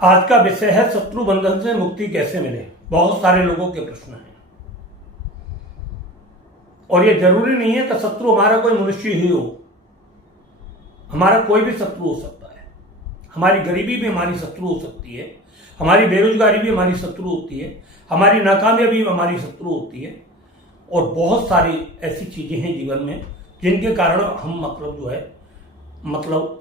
आज का विषय है शत्रु बंधन से मुक्ति कैसे मिले। बहुत सारे लोगों के प्रश्न हैं और ये जरूरी नहीं है कि शत्रु हमारा कोई मनुष्य ही हो, हमारा कोई भी शत्रु हो सकता है। हमारी गरीबी भी हमारी शत्रु हो सकती है, हमारी बेरोजगारी भी हमारी शत्रु होती है, हमारी नाकामयाबी भी हमारी शत्रु होती है और बहुत सारी ऐसी चीजें हैं जीवन में जिनके कारण हम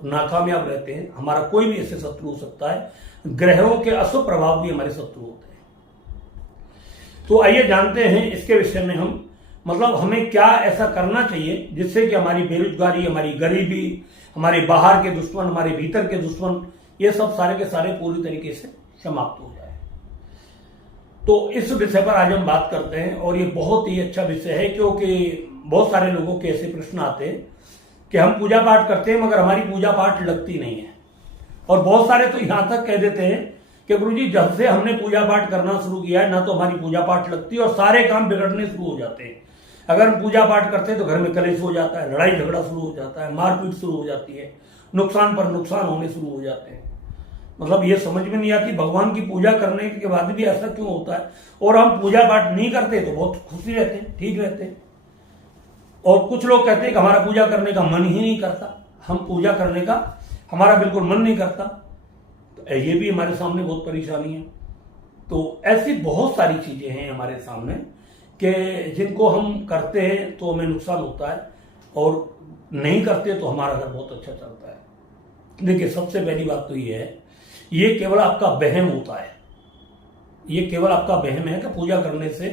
नाकामयाब रहते हैं। हमारा कोई भी ऐसे शत्रु हो सकता है। ग्रहों के अशुभ प्रभाव भी हमारे शत्रु होते हैं। तो आइए जानते हैं इसके विषय में हम हमें क्या ऐसा करना चाहिए जिससे कि हमारी बेरोजगारी, हमारी गरीबी, हमारे बाहर के दुश्मन, हमारे भीतर के दुश्मन, ये सब सारे के सारे पूरी तरीके से समाप्त हो जाए। तो इस विषय पर आज हम बात करते हैं और ये बहुत ही अच्छा विषय है क्योंकि बहुत सारे लोगों के ऐसे प्रश्न आते हैं कि हम पूजा पाठ करते हैं मगर हमारी पूजा पाठ लगती नहीं है। और बहुत सारे तो यहां तक कह देते हैं कि गुरुजी जब से हमने पूजा पाठ करना शुरू किया है ना तो हमारी पूजा पाठ लगती है और सारे काम बिगड़ने शुरू हो जाते हैं। अगर हम पूजा पाठ करते हैं तो घर में कलेश हो जाता है, लड़ाई झगड़ा शुरू हो जाता है, मारपीट शुरू हो जाती है, नुकसान पर नुकसान होने शुरू हो जाते हैं। ये समझ में नहीं आती भगवान की पूजा करने के बाद भी ऐसा क्यों होता है। और हम पूजा पाठ नहीं करते तो बहुत खुशी रहते हैं, ठीक रहते हैं। और कुछ लोग कहते हैं कि हमारा पूजा करने का मन ही नहीं करता, हम पूजा करने का हमारा बिल्कुल मन नहीं करता। तो ये भी हमारे सामने बहुत परेशानी है। तो ऐसी बहुत सारी चीजें हैं हमारे सामने कि जिनको हम करते हैं तो हमें नुकसान होता है और नहीं करते तो हमारा घर बहुत अच्छा चलता है। देखिए, सबसे पहली बात तो ये है, ये केवल आपका वहम होता है। ये केवल आपका वहम है कि पूजा करने से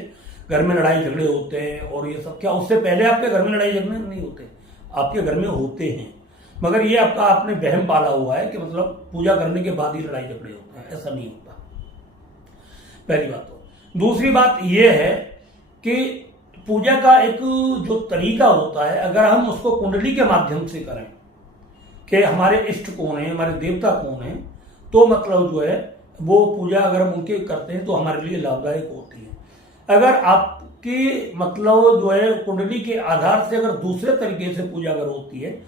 घर में लड़ाई झगड़े होते हैं और ये सब। क्या उससे पहले आपके घर में लड़ाई झगड़े नहीं होते? आपके घर में होते हैं, मगर ये आपने वहम पाला हुआ है कि पूजा करने के बाद ही लड़ाई झगड़े होते हैं। ऐसा नहीं होता, पहली बात तो। दूसरी बात ये है कि पूजा का एक जो तरीका होता है, अगर हम उसको कुंडली के माध्यम से करें कि हमारे इष्ट कौन है, हमारे देवता कौन है, तो वो पूजा अगर हम उनके करते हैं तो हमारे लिए लाभदायक होती है। अगर आपकी कुंडली के आधार से अगर दूसरे तरीके से पूजा अगर होती है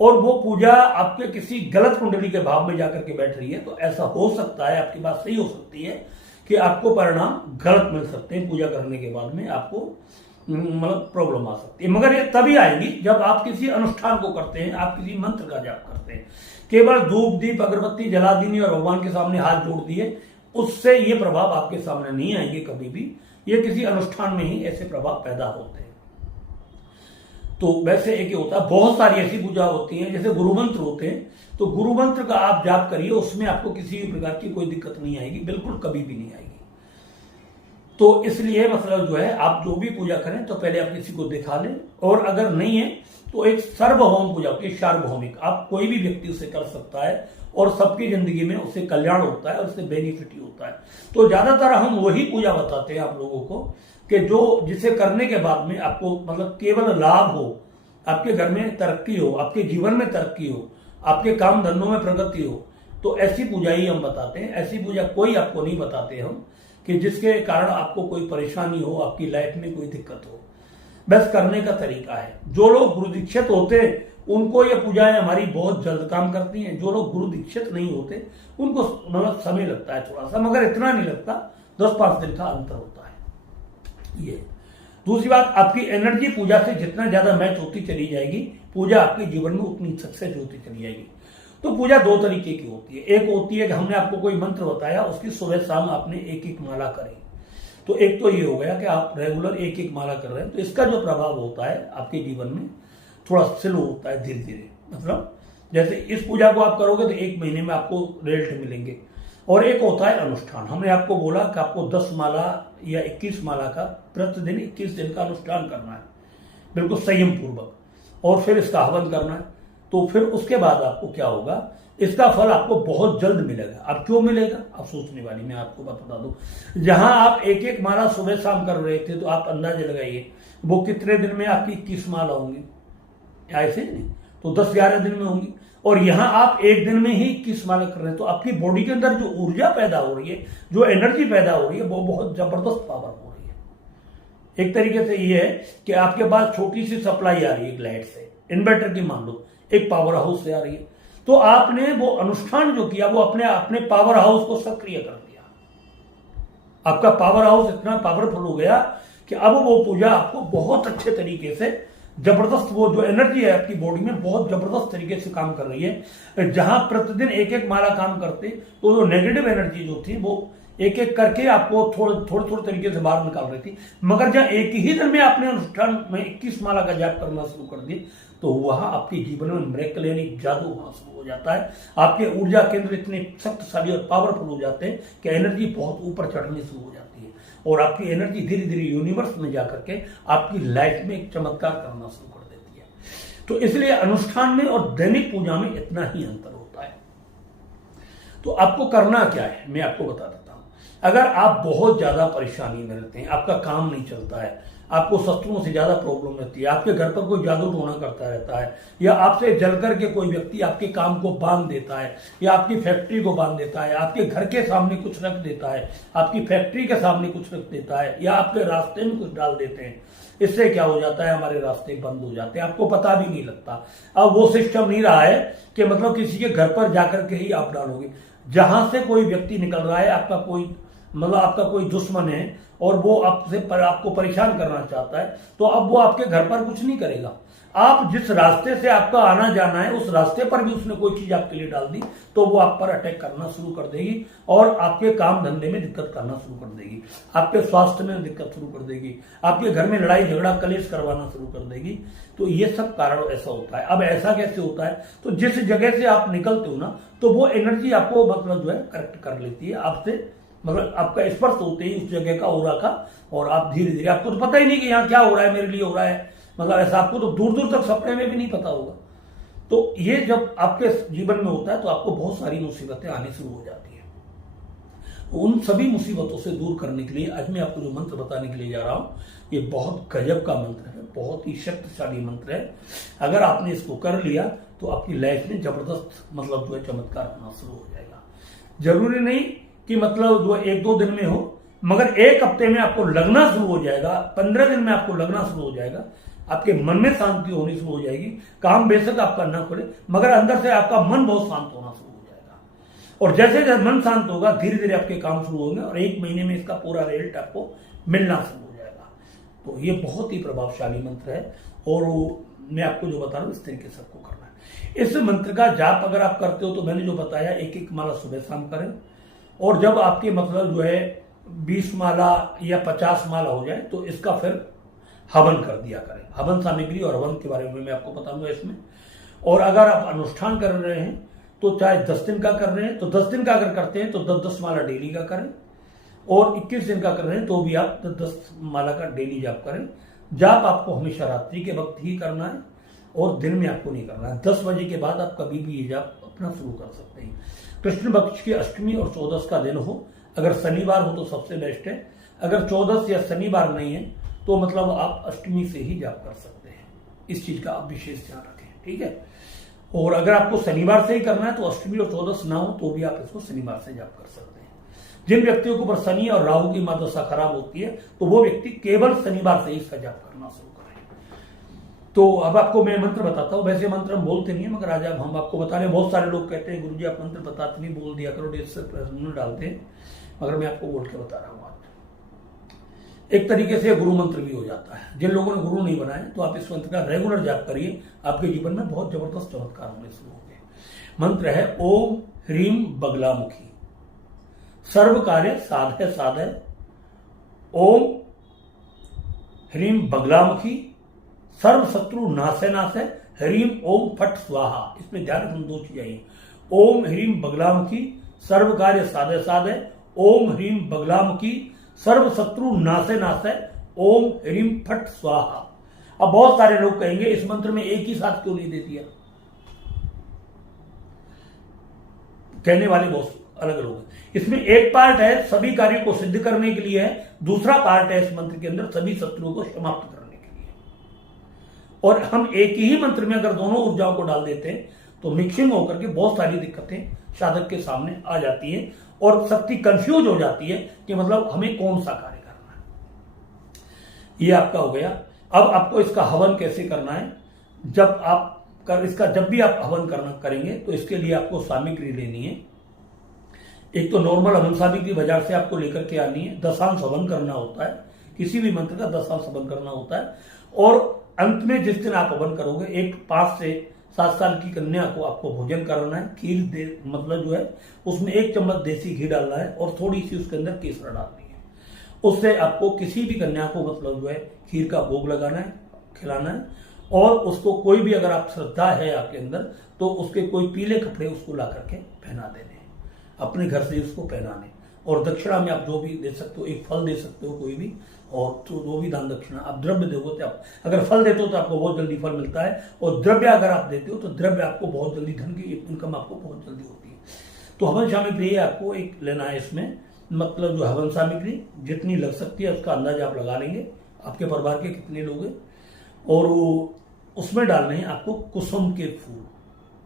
और वो पूजा आपके किसी गलत कुंडली के भाव में जाकर के बैठ रही है तो ऐसा हो सकता है, आपकी बात सही हो सकती है कि आपको परिणाम गलत मिल सकते हैं। पूजा करने के बाद में आपको प्रॉब्लम आ सकती है, मगर ये तभी आएगी जब आप किसी अनुष्ठान को करते हैं, आप किसी मंत्र का जाप करते हैं। केवल धूप दीप अगरबत्ती जला दीनी और भगवान के सामने हाथ जोड़ दिए, उससे ये प्रभाव आपके सामने नहीं आएंगे कभी भी। ये किसी अनुष्ठान में ही ऐसे प्रभाव पैदा होते हैं। तो वैसे एक ही होता है, बहुत सारी ऐसी पूजा होती है जैसे गुरु मंत्र होते हैं, तो गुरु मंत्र का आप जाप करिए, उसमें आपको किसी भी प्रकार की कोई दिक्कत नहीं आएगी, बिल्कुल कभी भी नहीं आएगी। तो इसलिए आप जो भी पूजा करें तो पहले आप किसी को दिखा लें, और अगर नहीं है तो एक सार्वभौम पूजा होती है, सार्वभौमिक। आप कोई भी व्यक्ति उसे कर सकता है और सबकी जिंदगी में उससे कल्याण होता है और उससे बेनिफिट ही होता है। तो ज्यादातर हम वही पूजा बताते हैं आप लोगों को कि जिसे करने के बाद में आपको केवल लाभ हो, आपके घर में तरक्की हो, आपके जीवन में तरक्की हो, आपके काम धंधों में प्रगति हो, तो ऐसी पूजा ही हम बताते हैं। ऐसी पूजा कोई आपको नहीं बताते हम कि जिसके कारण आपको कोई परेशानी हो, आपकी लाइफ में कोई दिक्कत हो। बस करने का तरीका है। जो लोग गुरु दीक्षित होते हैं उनको ये पूजाएं हमारी बहुत जल्द काम करती हैं। जो लोग गुरु दीक्षित नहीं होते उनको समय लगता है थोड़ा सा, मगर इतना नहीं लगता, 10-5 दिन का अंतर होता है। ये दूसरी बात, आपकी एनर्जी पूजा से जितना ज्यादा मैच होती चली जाएगी, पूजा आपके जीवन में उतनी सक्सेस होती चली जाएगी। तो पूजा दो तरीके की होती है। एक होती है कि हमने आपको कोई मंत्र बताया, उसकी सुबह शाम आपने एक माला करी। तो एक तो ये हो गया कि आप रेगुलर एक माला कर रहे हैं, तो इसका जो प्रभाव होता है आपके जीवन में थोड़ा स्लो होता है, धीरे धीरे। जैसे इस पूजा को आप करोगे तो 1 महीने में आपको रिजल्ट मिलेंगे। और एक होता है अनुष्ठान। हमने आपको बोला कि आपको 10 माला या 21 माला का प्रतिदिन 21 दिन का अनुष्ठान करना है, बिल्कुल संयम पूर्वक, और फिर इसका हवन करना है। तो फिर उसके बाद आपको क्या होगा, इसका फल आपको बहुत जल्द मिलेगा। अब क्यों मिलेगा, आप सोचने वाली मैं आपको बता दूं। जहां आप एक माला सुबह शाम कर रहे थे तो आप अंदाजा लगाइए वो कितने दिन में आपकी 21 माला होंगी, ऐसे नहीं तो 10-11 दिन में होंगी। और यहां आप एक दिन में ही 21 माला कर रहे हैं, तो आपकी बॉडी के अंदर जो ऊर्जा पैदा हो रही है, जो एनर्जी पैदा हो रही है, वो बहुत जबरदस्त पावर हो रही है। एक तरीके से ये है कि आपके पास छोटी सी सप्लाई आ रही है लाइट से, इन्वर्टर की मान लो, एक पावर हाउस से आ रही है। तो आपने वो अनुष्ठान जो किया वो अपने अपने पावर हाउस को सक्रिय कर दिया। आपका पावर हाउस इतना पावरफुल हो गया कि अब वो पूजा आपको बहुत अच्छे तरीके से, जबरदस्त, वो जो एनर्जी है आपकी बॉडी में बहुत जबरदस्त तरीके से काम कर रही है। जहां प्रतिदिन एक एक माला काम करते तो जो नेगेटिव एनर्जी जो थी वो एक एक करके आपको थोड़े तरीके से बाहर निकाल रही थी। मगर जहां एक ही दिन में आपने अनुष्ठान में 21 माला का जाप करना शुरू कर दिए तो वहां आपके जीवन में मिरेकल यानी जादू होना शुरू हो जाता है। आपके ऊर्जा केंद्र इतने शक्तिशाली और पावरफुल हो जाते हैं कि एनर्जी बहुत ऊपर चढ़नी शुरू हो जाती है और आपकी एनर्जी धीरे धीरे यूनिवर्स में जाकर के आपकी लाइफ में एक चमत्कार करना शुरू कर देती है। तो इसलिए अनुष्ठान में और दैनिक पूजा में इतना ही अंतर होता है। तो आपको करना क्या है मैं आपको बता देता हूं। अगर आप बहुत ज्यादा परेशानी में रहते हैं, आपका काम नहीं चलता है, आपको शत्रुओं से ज्यादा प्रॉब्लम रहती है, आपके घर पर कोई जादू टोना करता रहता है, या आपसे जल करके कोई व्यक्ति आपके काम को बांध देता है, या आपकी फैक्ट्री को बांध देता है, आपके घर के सामने कुछ रख देता है, आपकी फैक्ट्री के सामने कुछ रख देता है, या आपके रास्ते में कुछ डाल देते हैं, इससे क्या हो जाता है हमारे रास्ते बंद हो जाते हैं, आपको पता भी नहीं लगता। अब वो सिस्टम नहीं रहा है कि मतलब किसी के घर पर जाकर के ही आप डालोगे। जहां से कोई व्यक्ति निकल रहा है, आपका कोई मतलब आपका कोई दुश्मन है और वो आपको परेशान करना चाहता है, तो अब वो आपके घर पर कुछ नहीं करेगा। आप जिस रास्ते से आपका आना जाना है उस रास्ते पर भी उसने कोई चीज आपके लिए डाल दी तो वो आप पर अटैक करना शुरू कर देगी और आपके काम धंधे में दिक्कत करना शुरू कर देगी, आपके स्वास्थ्य में दिक्कत शुरू कर देगी, आपके घर में लड़ाई झगड़ा कलेश करवाना शुरू कर देगी। तो ये सब कारण ऐसा होता है। अब ऐसा कैसे होता है, तो जिस जगह से आप निकलते हो ना तो वो एनर्जी आपको मतलब जो है करेक्ट कर लेती है आपसे, मतलब आपका स्पर्श होते ही उस जगह का ओरा का, और आप धीरे धीरे, आपको तो पता ही नहीं कि यहाँ क्या हो रहा है, मेरे लिए हो रहा है, मतलब ऐसा आपको तो दूर दूर तक सपने में भी नहीं पता होगा। तो ये जब आपके जीवन में होता है तो आपको बहुत सारी मुसीबतें आनी शुरू हो जाती है। उन सभी मुसीबतों से दूर करने के लिए आज मैं आपको जो मंत्र बताने के लिए जा रहा हूं ये बहुत गजब का मंत्र है, बहुत ही शक्तिशाली मंत्र है। अगर आपने इसको कर लिया तो आपकी लाइफ में जबरदस्त मतलब जो है चमत्कार होना शुरू हो जाएगा। जरूरी नहीं कि मतलब जो 1-2 दिन में हो, मगर 1 हफ्ते में आपको लगना शुरू हो जाएगा, 15 दिन में आपको लगना शुरू हो जाएगा, आपके मन में शांति होनी शुरू हो जाएगी। काम बेशक आपका ना खुले मगर अंदर से आपका मन बहुत शांत होना शुरू हो जाएगा, और जैसे जैसे मन शांत होगा धीरे धीरे आपके काम शुरू होंगे और 1 महीने में इसका पूरा रिजल्ट आपको मिलना शुरू हो जाएगा। तो ये बहुत ही प्रभावशाली मंत्र है और मैं आपको जो बता रहा हूं इस तरीके से आपको करना है। इस मंत्र का जाप अगर आप करते हो तो मैंने जो बताया 1-1 माला सुबह शाम करें, और जब आपके मतलब जो है 20 माला या 50 माला हो जाए तो इसका फिर हवन कर दिया करें। हवन सामग्री और हवन के बारे में मैं आपको बताऊंगा इसमें। और अगर आप अनुष्ठान कर रहे हैं तो चाहे 10 दिन का कर रहे हैं तो 10 दिन का अगर करते हैं तो 10-10 माला डेली का करें, और 21 दिन का कर रहे हैं तो भी आप 10 माला का डेली जाप करें। जाप आपको हमेशा रात्रि के वक्त ही करना है और दिन में आपको नहीं करना है। 10 बजे के बाद आप कभी भी ये जाप अपना शुरू कर सकते हैं। कृष्ण पक्ष की अष्टमी और 14 का दिन हो, अगर शनिवार हो तो सबसे बेस्ट है, अगर 14 या शनिवार नहीं है तो मतलब आप अष्टमी से ही जाप कर सकते हैं। इस चीज का आप विशेष ध्यान रखें, ठीक है। और अगर आपको शनिवार से ही करना है तो अष्टमी और 14 ना हो तो भी आप इसको शनिवार से जाप कर सकते हैं। जिन व्यक्तियों के ऊपर शनि और राहु की महादशा खराब होती है तो वो व्यक्ति केवल शनिवार से ही इसका जाप करना शुरू करें। तो अब आपको मैं मंत्र बताता हूँ। वैसे मंत्र हम बोलते नहीं है मगर आज अब हम आपको बता रहे हैं। बहुत सारे लोग कहते हैं गुरुजी आप मंत्र बताते नहीं, बोल दिया करो, प्रश्न डालते हैं, मगर मैं आपको बोल के बता रहा हूँ। एक तरीके से गुरु मंत्र भी हो जाता है। जिन लोगों ने गुरु नहीं बनाए तो आप इस मंत्र का रेगुलर जाप करिए, आपके जीवन में बहुत जबरदस्त चमत्कार होने शुरू होंगे। मंत्र है ओम ह्रीम बगलामुखी, सर्व कार्य साधय साधय। ओम ह्रीम बगलामुखी, सर्व शत्रु नाशे नाशे। ह्रीम ओम फट स्वाहा। इसमें ध्यान रखना 2 चीजें आई। ओम ह्रीम बगलामुखी, सर्व कार्य साधय साधय। ओम ह्रीम बगलामुखी, सर्व शत्रु नाशे नाशे। ओम ह्रीम फट स्वाहा। अब बहुत सारे लोग कहेंगे इस मंत्र में एक ही साथ क्यों नहीं दे दिया, कहने वाले बहुत अलग लोग हैं। इसमें एक पार्ट है सभी कार्यों को सिद्ध करने के लिए है, दूसरा पार्ट है इस मंत्र के अंदर सभी शत्रुओं को समाप्त करने के लिए। और हम एक ही मंत्र में अगर दोनों ऊर्जाओं को डाल देते हैं तो मिक्सिंग होकर के बहुत सारी दिक्कतें साधक के सामने आ जाती हैं और शक्ति कंफ्यूज हो जाती है कि मतलब हमें कौन सा कार्य करना है। ये आपका हो गया। अब आपको इसका हवन कैसे करना है, जब आप इसका जब भी आप हवन करेंगे तो इसके लिए आपको सामग्री लेनी है। एक तो नॉर्मल हवन सामग्री बाजार से आपको लेकर के आनी है। दशांश हवन करना होता है, किसी भी मंत्र का दशांश हवन करना होता है। और अंत में जिस दिन आप हवन करोगे, एक 5 से 7 साल की कन्या को आपको भोजन कराना है। खीर दे मतलब जो है उसमें 1 चम्मच देसी घी डालना है और थोड़ी सी उसके अंदर केसर डालनी है। उससे आपको किसी भी कन्या को मतलब जो है खीर का भोग लगाना है, खिलाना है। और उसको कोई भी अगर आप श्रद्धा है आपके अंदर तो उसके कोई पीले कपड़े उसको ला करके पहना देने हैं, अपने घर से उसको पहनाने। और दक्षिणा में आप जो भी दे सकते हो, एक फल दे सकते हो कोई भी, और तो जो भी दान दक्षिणा आप द्रव्य दोगे तो आप अगर फल देते हो तो आपको बहुत जल्दी फल मिलता है, और द्रव्य अगर आप देते हो तो द्रव्य आपको बहुत जल्दी, धन की इनकम आपको बहुत जल्दी होती है। तो हवन सामग्री आपको एक लेना है। इसमें मतलब जो हवन सामग्री जितनी लग सकती है उसका अंदाजा आप लगा लेंगे, आपके परिवार के कितने लोग हैं। और वो उसमें डालने हैं आपको कुसुम के फूल।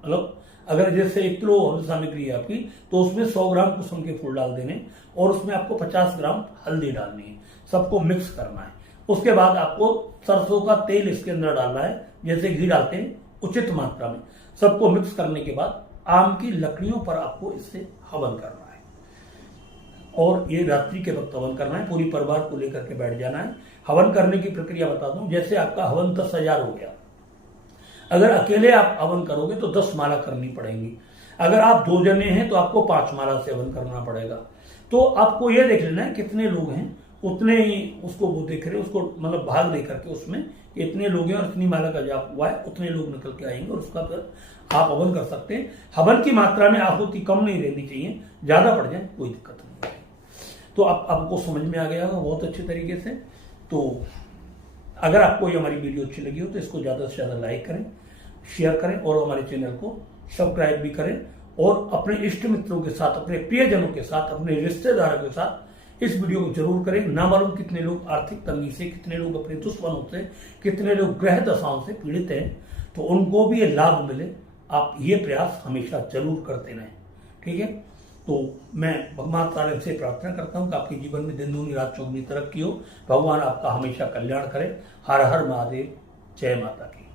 मतलब अगर जैसे 1 किलो हवन सामग्री है आपकी तो उसमें 100 ग्राम कुसुम के फूल डाल देने, और उसमें आपको 50 ग्राम हल्दी डालनी है। सबको मिक्स करना है। उसके बाद आपको सरसों का तेल इसके अंदर डालना है, जैसे घी डालते हैं उचित मात्रा में। सबको मिक्स करने के बाद आम की लकड़ियों पर आपको इससे हवन करना है, और ये रात्रि के वक्त हवन करना है। पूरी परिवार को लेकर के बैठ जाना है। हवन करने की प्रक्रिया बता दूं, जैसे आपका हवन 10,000 हो गया, अगर अकेले आप हवन करोगे तो 10 माला करनी पड़ेंगी। अगर आप 2 जने हैं तो आपको 5 माला से हवन करना पड़ेगा। तो आपको यह देख लेना है कितने लोग हैं, उतने ही उसको वो देख रहे, उसको मतलब भाग दे करके उसमें इतने लोग हैं और इतनी माला का जाप हुआ है, उतने लोग निकल के आएंगे और उसका फिर आप हवन कर सकते हैं। हवन की मात्रा में आहुति कम नहीं रहनी चाहिए, ज्यादा पड़ जाए कोई दिक्कत नहीं है। तो आपको समझ में आ गया होगा बहुत अच्छे तरीके से। तो अगर आपको ये हमारी वीडियो अच्छी लगी हो तो इसको ज्यादा से ज्यादा लाइक करें, शेयर करें, और हमारे चैनल को सब्सक्राइब भी करें। और अपने इष्ट मित्रों के साथ, अपने प्रियजनों के साथ, अपने रिश्तेदारों के साथ इस वीडियो को जरूर करें। ना मालूम कितने लोग आर्थिक तंगी से, कितने लोग अपने दुश्मनों से, कितने लोग ग्रह दशाओं से पीड़ित हैं, तो उनको भी ये लाभ मिले। आप ये प्रयास हमेशा जरूर करते रहें, ठीक है। तो मैं भगवान तारे से प्रार्थना करता हूं कि आपके जीवन में दिन दूनी रात चौगुनी तरक्की हो। भगवान आपका हमेशा कल्याण करे। हर हर महादेव। जय माता की।